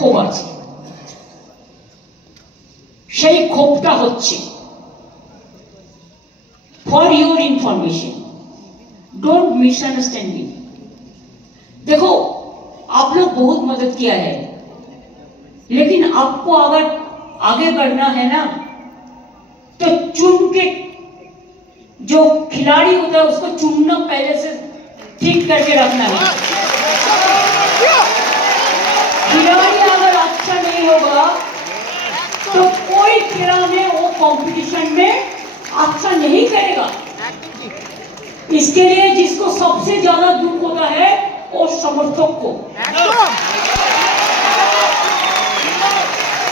ক্ষোভ আছে সেই ক্ষোভটা হচ্ছে for your information don't misunderstand me देखो आप लोग बहुत मदद किया है लेकिन आपको अगर आगे बढ़ना है ना तो चुन के जो खिलाड़ी होता है उसको चुनना पहले से ठीक करके रखना है कंपटीशन में अच्छा नहीं करेगा। इसके लिए जिसको सबसे ज़्यादा दुख होता है, वो समर्थक को।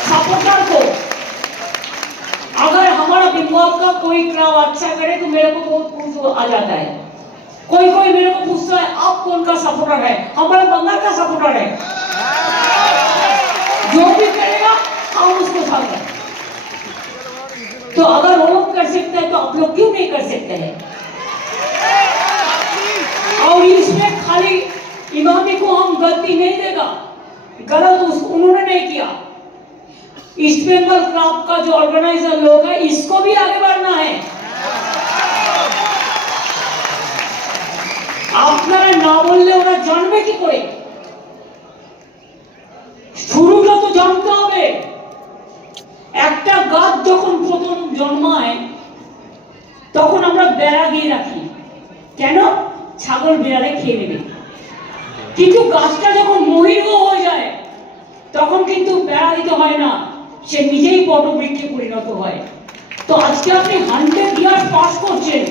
सपोर्टर को। अगर हमारा बंगाल का कोई क्लब अच्छा करे तो मेरे को बहुत पूछ आ जाता है। कोई कोई मेरे को पूछता है, आप कौन का सपोर्टर है? हमारा बंगाल का सपोर्टर है। जो भी करेगा हम उसको साथ हैं तो अगर वो लोग कर सकते हैं तो आप लोग क्यों नहीं कर सकते हैं और इसमें खाली इमामी को हम गलती नहीं देगा गलत उस उन्होंने नहीं किया ईस्ट बंगाल क्लब का जो ऑर्गेनाइजर लोग है इसको भी आगे बढ़ना है আপনারা না বললে ওরা জানবে কি করে শুরুটা তো জানতে হবে একটা গাছ যখন প্রথম জন্মায় তখন আমরা বেড়া দিয়ে রাখি। কেন? ছাগল বেড়ালে খেয়ে নেবে। কিন্তু গাছটা যখন মহিরুহ হয়ে যায়, তখন কিন্তু বেড়া দিতে হয় না। সে নিজেই পটবৃক্ষে পরিণত হয়। তো আজকে আপনি হান্ড্রেড ইয়ার পাস করছেন।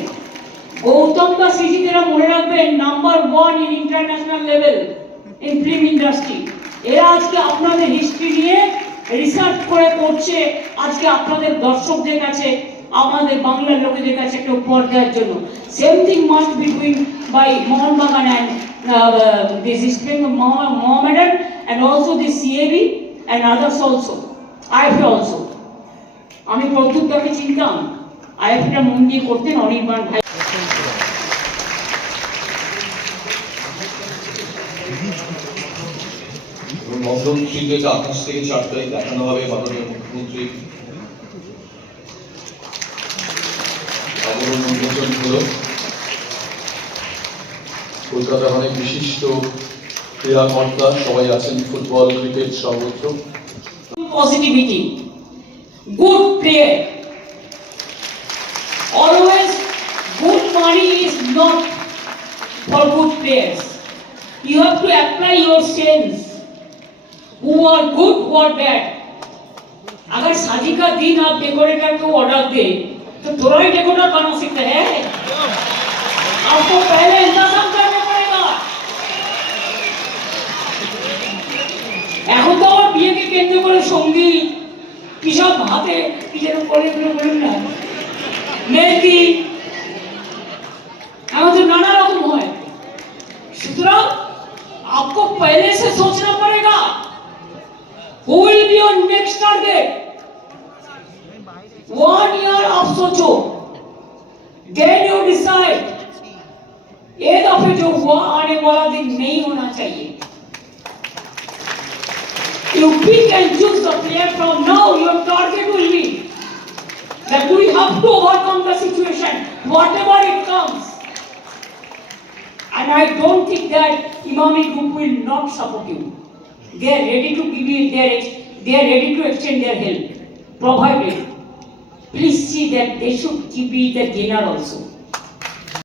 গৌতম দাস সিজিদেরা মনে রাখবেন, number one in international level in film industry. এরা আজকে আপনাদের হিস্ট্রি নিয়ে রিসার্চ করে করছে। আজকে আপনাদের দর্শকদের কাছে আমাদের বাংলার লোকেদের কাছে একটা উপহার দেওয়ার জন্য same thing must be doing by Mohun Bagan and this East Bengal Mohammedan and also this CAB and others also IFA also আমি প্রদ্যুৎদাকে চিনতাম। আইএফএটা মন দিয়ে করতেন অনির্বাণ ভাই। লন্ডন শীঘ্রই আকাশ থেকে চারটায় দেখানো হবে মাননীয় মুখ্যমন্ত্রী। আগমন উন্মোচন হলো কলকাতার অনেক বিশিষ্ট ক্রীড়াকর্তা সবাই আছেন ফুটবল ক্রিকেট সর্বত্র positivity, good prayer. Always good money is not for good prayers. You have to apply your sense. Who are good, who are bad. अगर शादी का दिन आप डेकोरेटर को ऑर्डर दे तो थोड़ा ही डेकोरेटर बना सकते हैं आपको पहले इंतजाम करना पड़ेगा এখন তো আমার বিয়েকে কেন্দ্র করে সঙ্গীত কি সব হাতে কি যেন করে এগুলো বলুন না মেহেদি এখন তো নানা রকম হয় সুতরাং आपको पहले से सोचना पड़ेगा who will be your next target one year आप सोचो देन यू डिसाइड ये दफे जो हुआ आने वाला दिन नहीं होना चाहिए You pick and choose the player from now, your target will be that we have to overcome the situation, whatever it comes. And I don't think that Imami group will not support you. They are ready to give you their, ex- they are ready to extend their help, provided. Please see that they should you the dinner also.